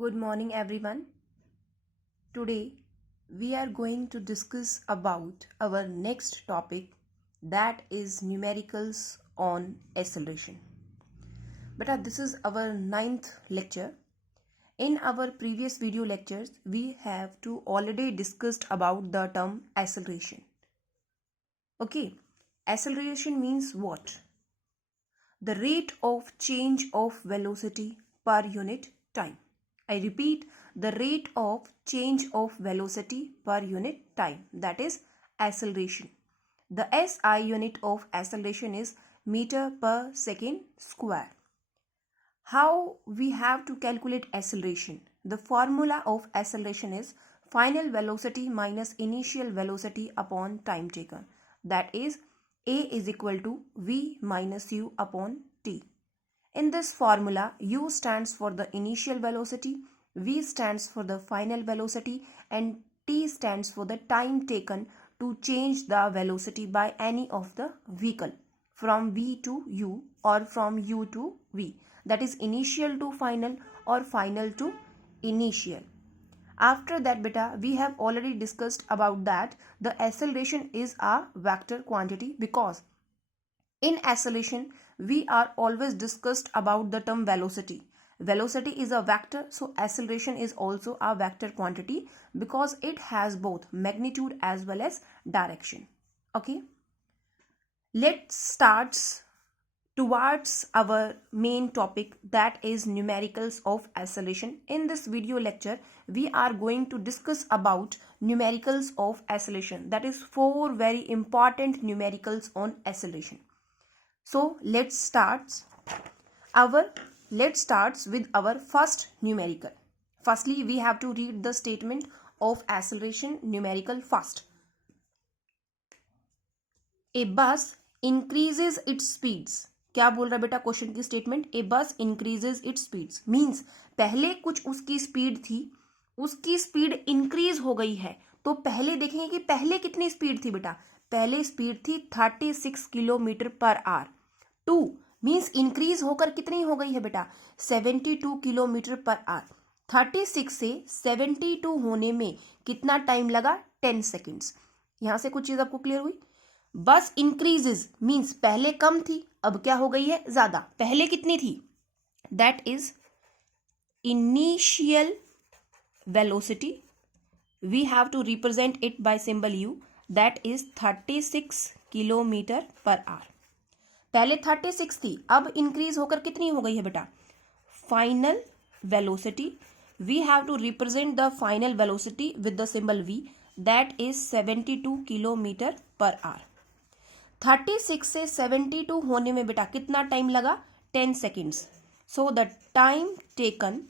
Good morning everyone. Today we are going to discuss about our next topic, that is numericals on acceleration. But this is our 9th lecture. In our previous video lectures we have already discussed about the term acceleration. Okay, acceleration means what? The rate of change of velocity per unit time. I repeat, the rate of change of velocity per unit time, that is acceleration. The SI unit of acceleration is meter per second square. How we have to calculate acceleration? The formula of acceleration is final velocity minus initial velocity upon time taken, that is A is equal to V minus U upon T. In this formula, U stands for the initial velocity, V stands for the final velocity, and T stands for the time taken to change the velocity by any of the vehicle from V to U or from U to V. That is initial to final or final to initial. After that beta, we have already discussed about that the acceleration is a vector quantity, because in acceleration we are always discussed about the term velocity. Velocity is a vector, so acceleration is also a vector quantity because it has both magnitude as well as direction. Okay, let's start towards our main topic, that is numericals of acceleration. In this video lecture we are going to discuss about numericals of acceleration, that is 4 very important numericals on acceleration. So let's start with our first numerical. Firstly, we have to read the statement of acceleration numerical first. A bus increases its speeds. क्या बोल रहा है बेटा question की statement? ए बस increases it's speeds means पहले कुछ उसकी स्पीड थी, उसकी स्पीड इंक्रीज हो गई है. तो पहले देखेंगे कि पहले कितनी स्पीड थी बेटा. पहले स्पीड थी 36 kilometre per our. 2 means increase होकर कितनी हो गई है बेटा 72 किलोमीटर पर आवर. 36 से 72 होने में कितना टाइम लगा 10 सेकेंड्स. यहां से कुछ चीज आपको क्लियर हुई. बस इंक्रीजेज मीन्स पहले कम थी, अब क्या हो गई है ज्यादा. पहले कितनी थी, that is initial velocity. We have to represent it by symbol u, that is 36 kilometre per hour. पहले 36 थी, अब इंक्रीज होकर कितनी हो गई है बेटा final velocity. We have to represent the final velocity with the symbol v, that is 72 kilometre per hour. 36 से 72 होने में बेटा कितना टाइम लगा 10 seconds. So the time taken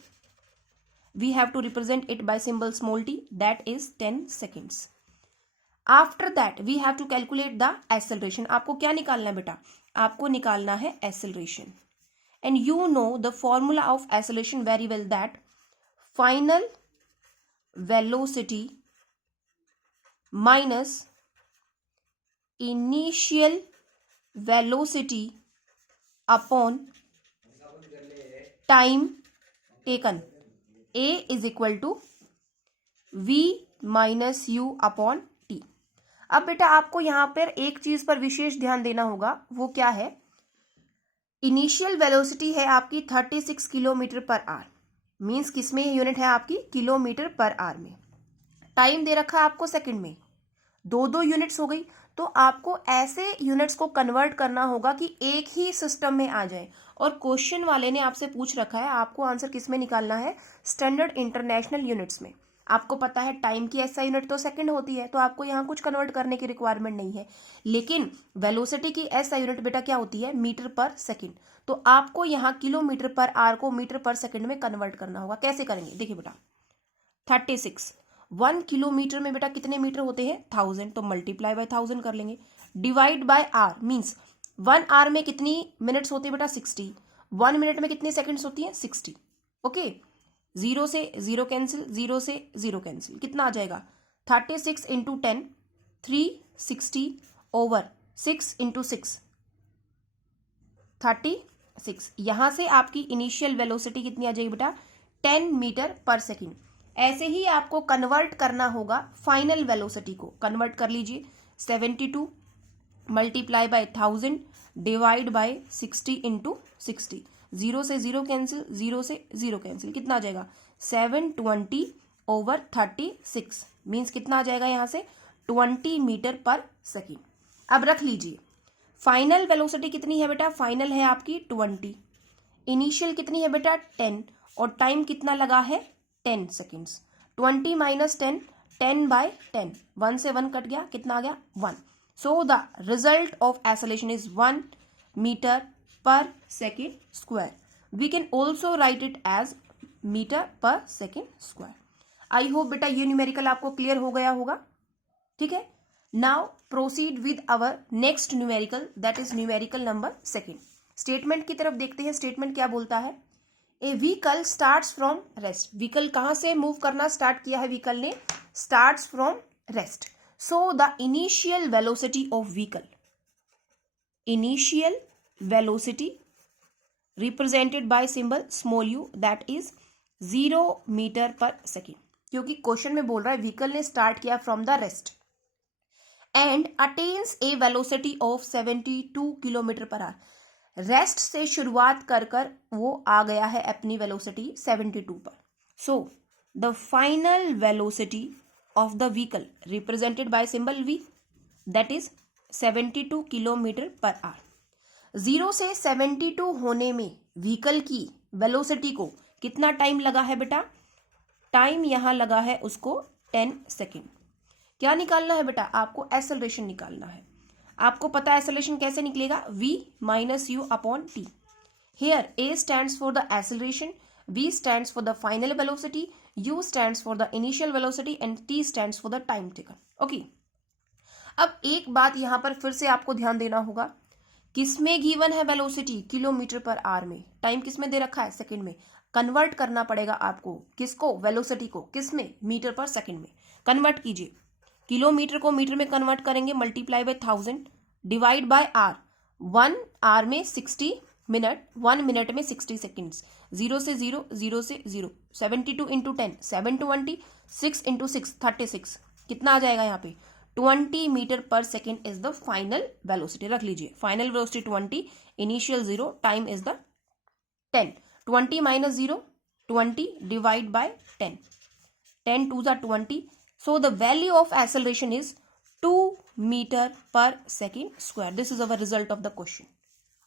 we have to represent it by symbol small t, that is 10 seconds. After that we have to calculate the acceleration. आपको क्या निकालना है बेटा, आपको निकालना है acceleration. And you know the formula of acceleration very well, that final velocity minus initial velocity upon time taken. A is equal to v minus u upon t. अब बेटा आपको यहां पर एक चीज पर विशेष ध्यान देना होगा, वो क्या है. इनिशियल वेलोसिटी है आपकी 36 किलोमीटर पर आवर, मीन्स किसमें यूनिट है आपकी किलोमीटर पर आवर में. टाइम दे रखा है आपको सेकंड में, दो यूनिट्स हो गई. तो आपको ऐसे यूनिट्स को कन्वर्ट करना होगा कि एक ही सिस्टम में आ जाए. और क्वेश्चन वाले ने आपसे पूछ रखा है आपको आंसर किस में निकालना है, स्टैंडर्ड इंटरनेशनल यूनिट्स में. आपको पता है टाइम की ऐसा यूनिट तो सेकंड होती है, तो आपको यहाँ कुछ कन्वर्ट करने की रिक्वायरमेंट नहीं है. लेकिन वेलोसिटी की ऐसा यूनिट बेटा क्या होती है, मीटर पर सेकंड. तो आपको यहाँ किलोमीटर पर आवर को मीटर पर सेकंड में कन्वर्ट करना होगा. कैसे करेंगे, देखिए बेटा 36 1 किलोमीटर में बेटा कितने मीटर होते हैं 1000, तो मल्टीप्लाई बाय 1000 कर लेंगे. Divide by hour means 1 hour में कितनी मिनट्स होती है बेटा 60. 1 मिनट में कितनी सेकंड्स होती है 60. ओके, 0 से 0 कैंसिल, 0 से 0 कैंसिल, कितना आ जाएगा 36 इंटू 10 360 ओवर 6 इंटू 6 36. यहां से आपकी इनिशियल वेलोसिटी कितनी आ जाएगी बेटा 10 मीटर पर सेकेंड। ऐसे ही आपको कन्वर्ट करना होगा फाइनल वेलोसिटी को। कन्वर्ट कर लीजिए, 72 multiply by 1000 divide bye 60 into 60। 0 से 0 कैंसिल, 0 से 0 कैंसिल, कितना आ जाएगा 720/36 मीन्स कितना आ जाएगा यहाँ से 20 मीटर पर सेकेंड। अब रख लीजिए फाइनल वेलोसिटी कितनी है बेटा, फाइनल है आपकी 20, इनिशियल कितनी है बेटा 10, और टाइम कितना लगा है 10 सेकेंड्स। 20 माइनस 10, 10/10, 1 से 1 कट गया, कितना आ गया 1। So the result of acceleration is 1 metre per second square. We can also write it as metre per second square. I hope बेटा ये न्यूमेरिकल आपको क्लियर हो गया होगा। ठीक है, now proceed with our next numerical, that is numerical number second. Statement की तरफ देखते हैं। स्टेटमेंट क्या बोलता है, a vehicle starts from rest. Vehicle कहां से मूव करना स्टार्ट किया है व्हीकल ने, starts from rest. So the initial velocity of vehicle, initial velocity represented by symbol small u, that is 0 metre per second. क्योंकि क्वेश्चन में बोल रहा है व्हीकल ने स्टार्ट किया from the rest and attains A velocity of 72 kilometre per our. Rest से शुरुआत कर कर वो आ गया है अपनी वेलोसिटी 72 पर। सो the final velocity of the vehicle represented by symbol v, that is 72 kilometre per our. 0 से 72 होने में व्हीकल की वेलोसिटी को कितना टाइम लगा है बेटा, टाइम यहां लगा है उसको 10 सेकेंड। क्या निकालना है बेटा, आपको एक्सेलरेशन निकालना है। आपको पता है एक्सेलरेशन कैसे निकलेगा, v minus u upon T. Here a stands for the acceleration, v stands for the final velocity, u stands for the initial velocity and t stands for the time taken. Okay, अब एक बात यहां पर फिर से आपको ध्यान देना होगा, किसमें गिवन है वेलोसिटी, किलोमीटर पर आवर में, टाइम किसमें दे रखा है सेकंड में। कन्वर्ट करना पड़ेगा आपको, किसको, वेलोसिटी को, किसमें, मीटर पर सेकंड में। कन्वर्ट कीजिए, किलोमीटर को मीटर में कन्वर्ट करेंगे, multiply by 1000 divide by hour. 1 hour में 60 मिनट, 1 मिनट में 60 सेकेंड्स। 0 से 0, 0 से 0, 72 इंटू 10, 720, 6 इंटू 6, 36, कितना आ जाएगा यहाँ पे 20 metre per second is the final velocity. रख लीजिए final velocity 20, initial 0, time is the 10। 20 minus 0, 20 divide by 10, 10 2 ज़ा 20। So the value of acceleration is 2 meter per second square. This is our result of the question.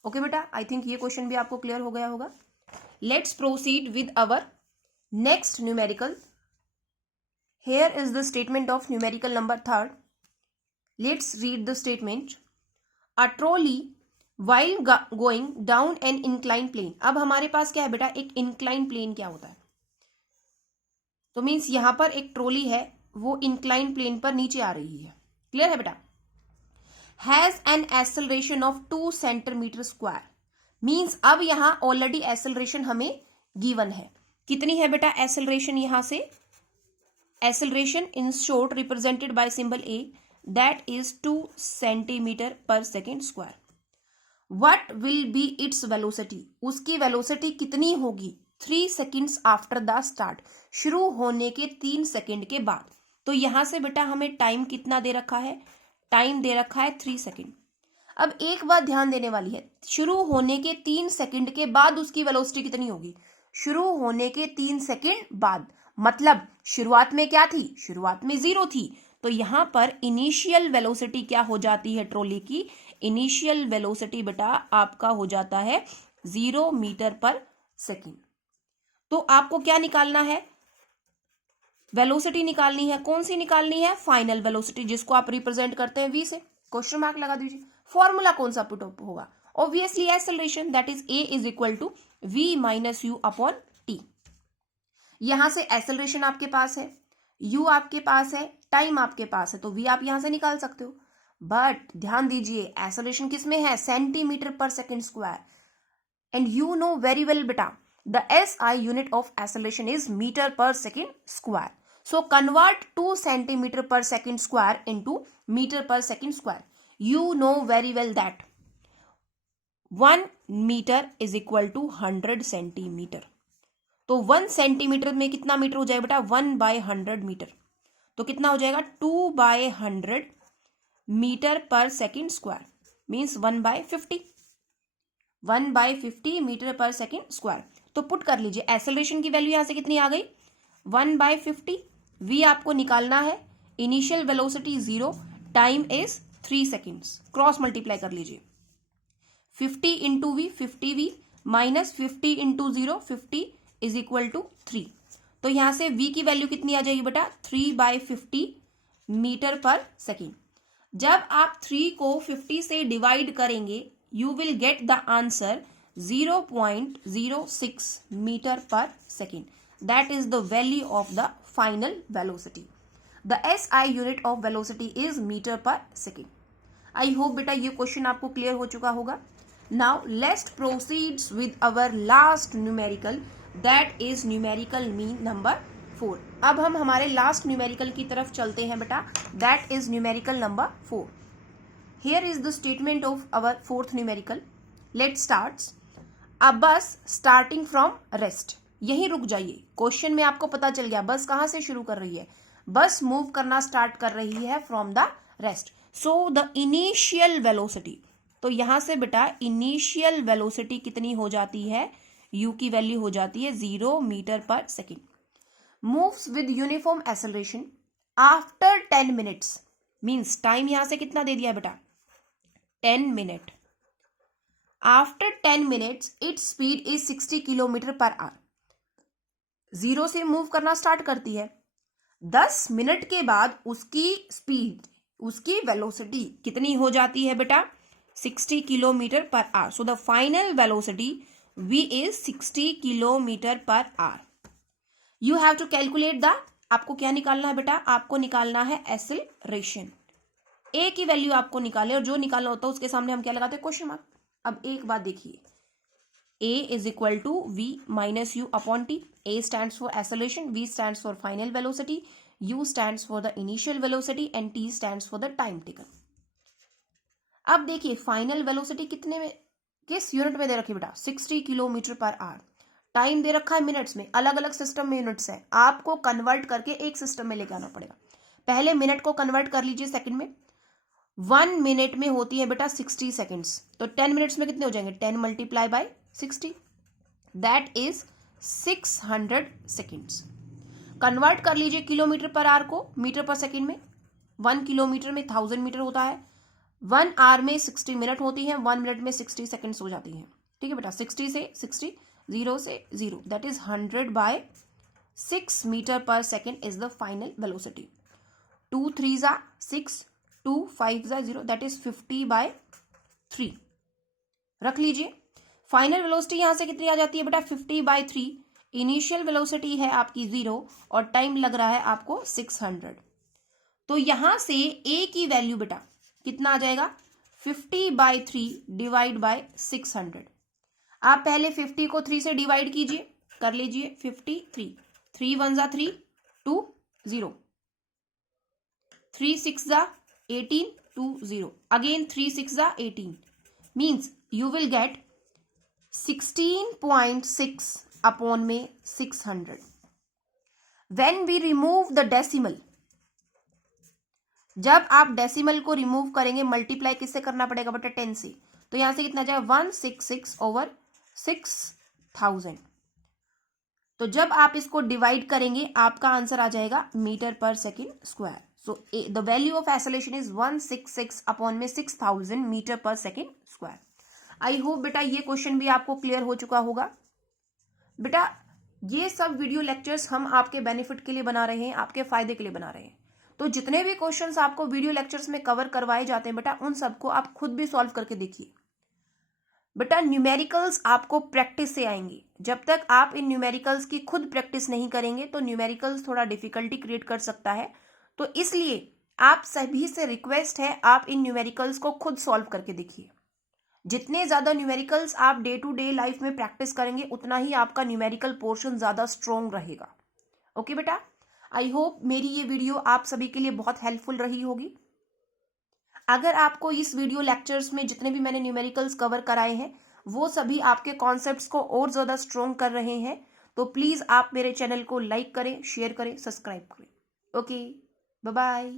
Okay बेटा, I think ये question भी आपको clear हो गया होगा। Let's proceed with our next numerical. Here is the statement of numerical number 3rd. Let's read the statement. A trolley while going down an inclined plane. अब हमारे पास क्या है बेटा, एक inclined plane क्या होता है, तो मीन्स यहां पर एक ट्रॉली है, वो इंक्लाइन प्लेन पर नीचे आ रही है। क्लियर है बेटा। Has an acceleration of 2 centimetre square, means अब यहां ऑलरेडी एक्सेलरेशन हमें गिवन है। कितनी है बेटा एक्सेलरेशन, यहां से acceleration in short represented by symbol A, that is 2 centimetre per second square. What will be its velocity, उसकी वेलोसिटी कितनी होगी 3 सेकेंड्स आफ्टर द स्टार्ट, शुरू होने के 3 सेकेंड के बाद। तो यहां से बेटा हमें टाइम कितना दे रखा है, टाइम दे रखा है 3 सेकेंड। अब एक बात ध्यान देने वाली है, शुरू होने के 3 सेकेंड के बाद उसकी वेलोसिटी कितनी होगी, शुरू होने के 3 सेकेंड बाद, मतलब शुरुआत में क्या थी, शुरुआत में 0 थी। तो यहां पर इनिशियल वेलोसिटी क्या हो जाती है ट्रॉली की, इनिशियल वेलोसिटी बेटा आपका हो जाता है 0 मीटर पर सेकेंड। तो आपको क्या निकालना है, वेलोसिटी निकालनी है। कौन सी निकालनी है, फाइनल वेलोसिटी, जिसको आप रिप्रेजेंट करते हैं v से। क्वेश्चन मार्क लगा दीजिए। फॉर्मूला कौन सा पुट अप होगा, obviously acceleration, that is a is equal to v minus u upon t. यहां से एक्सेलरेशन आपके पास है, u आपके पास है, टाइम आपके पास है, तो v आप यहां से निकाल सकते हो। बट ध्यान दीजिए एक्सेलरेशन किसमें है, centimetre per second square, and you know very well बेटा the SI unit of acceleration is meter per second square. So convert 2 centimeter per second square into meter per second square. You know very well that 1 meter is equal to 100 centimeter. तो 1 centimetre में कितना metre हो जाएगा बेटा, 1/100 metre. तो कितना हो जाएगा, 2/100 metre per second square, means 1/50, 1/50 metre per second square. तो पुट कर लीजिए, एक्सेलरेशन की वैल्यू यहां से कितनी आ गई, 1/50। v आपको निकालना है, initial velocity 0, time is 3 seconds, cross multiply कर लीजिए, 50 into v, 50v minus 50 into 0, 50 is equal to 3। तो यहां से v की वैल्यू कितनी आ जाएगी बेटा, 3/50 मीटर पर सेकेंड। जब आप 3 को 50 से डिवाइड करेंगे, you will get the answer 0.06 metre per second. That is the value of the final velocity. The SI unit of velocity is metre per second. I hope बेटा ये question आपको clear हो चुका होगा। Now let's proceeds with our last numerical, that is numerical mean number 4। अब हम हमारे last numerical की तरफ चलते हैं बेटा, that is numerical number 4। Here is the statement of our fourth numerical. Let's start. A bus starting from rest, यहीं रुक जाइए, क्वेश्चन में आपको पता चल गया बस कहां से शुरू कर रही है, बस मूव करना स्टार्ट कर रही है from the rest. So the initial velocity, तो यहां से बेटा इनिशियल वेलोसिटी कितनी हो जाती है, u की वैल्यू हो जाती है 0 metre per second. Moves with uniform acceleration after 10 minutes, means time यहां से कितना दे दिया बेटा, 10 minute. After 10 minutes its speed is 60 kilometre per our. 0 से मूव करना स्टार्ट करती है, 10 मिनट के बाद उसकी स्पीड, उसकी वेलोसिटी कितनी हो जाती है बेटा, 60 kilometre per hour. So the final velocity v is 60 kilometre per hour. You have to calculate the, आपको क्या निकालना है बेटा, आपको निकालना है एक्सेलरेशन। a की वैल्यू आपको निकाले, और जो निकालना होता है उसके सामने हम क्या लगाते हैं, क्वेश्चन मार्क। अब एक बात देखिए, a is equal to v minus u upon t. a stands for acceleration, v stands for final velocity, u stands for the initial velocity and t stands for the time taken. अब देखिए final velocity कितने में, किस unit में दे रखी बेटा, 60 kilometre per our. Time दे रखा है मिनट्स में, अलग अलग सिस्टम में यूनिट्स है, आपको कन्वर्ट करके एक सिस्टम में लेके आना पड़ेगा। पहले मिनट को कन्वर्ट कर लीजिए सेकंड में। 1 मिनट में होती है बेटा 60 सेकंड्स, तो 10 मिनट्स में कितने हो जाएंगे, 10 multiply by 60, that is 600 seconds. Convert कर लीजिए किलोमीटर पर आवर को मीटर पर सेकंड में। 1 किलोमीटर में 1000 मीटर होता है, 1 आवर में 60 मिनट होती है, 1 मिनट में 60 सेकंड्स हो जाती हैं। ठीक है बेटा, 60 से 60, 0 से 0, that is 100/6 metre per second is the final velocity. 2 3 जा 6, 2 5 जा 0, दैट इज 50/3 रख लीजिए। फाइनल वेलोसिटी यहां से कितनी आ जाती है बेटा, 50/3। इनिशियल वेलोसिटी है आपकी 0 और टाइम लग रहा है आपको 600। तो यहां से a की वैल्यू बेटा कितना आ जाएगा, 50/3 डिवाइड बाय 600। आप पहले 50 को 3 से डिवाइड कीजिए, कर लीजिए 53, 3 1 जा 3, 2 0, 3 6 जा 18, 2 0, अगेन 3 6 जा 18, means you will get 16.6 upon में 600। When we remove the decimal, जब आप डेसिमल को रिमूव करेंगे, मल्टीप्लाई किससे करना पड़ेगा बेटा, 10 से, तो यहां से कितना जाएगा, 166/6000। तो जब आप इसको डिवाइड करेंगे आपका आंसर आ जाएगा metre per second square. So the value of acceleration is 166 upon में 6000 metre per second square. I hope बेटा ये क्वेश्चन भी आपको क्लियर हो चुका होगा। बेटा ये सब वीडियो लेक्चर्स हम आपके बेनिफिट के लिए बना रहे हैं, आपके फायदे के लिए बना रहे हैं। तो जितने भी क्वेश्चंस आपको वीडियो लेक्चर्स में कवर करवाए जाते हैं बेटा, उन सबको आप खुद भी सॉल्व करके देखिए। बेटा न्यूमेरिकल्स आपको प्रैक्टिस से आएंगी, जब तक आप इन न्यूमेरिकल्स की खुद प्रैक्टिस नहीं करेंगे तो न्यूमेरिकल्स थोड़ा डिफिकल्टी क्रिएट कर सकता है। तो इसलिए आप सभी से रिक्वेस्ट है, आप इन न्यूमेरिकल्स को खुद सॉल्व करके देखिए। जितने ज्यादा न्यूमेरिकल्स आप डे टू डे लाइफ में प्रैक्टिस करेंगे, उतना ही आपका न्यूमेरिकल पोर्शन ज्यादा स्ट्रॉन्ग रहेगा। ओके बेटा, आई होप मेरी ये वीडियो आप सभी के लिए बहुत हेल्पफुल रही होगी। अगर आपको इस वीडियो लेक्चर्स में जितने भी मैंने न्यूमेरिकल्स कवर कराए हैं वो सभी आपके कॉन्सेप्ट्स को और ज्यादा स्ट्रॉन्ग कर रहे हैं, तो प्लीज़ आप मेरे चैनल को लाइक करें, शेयर करें, सब्सक्राइब करें। Okay, bye bye.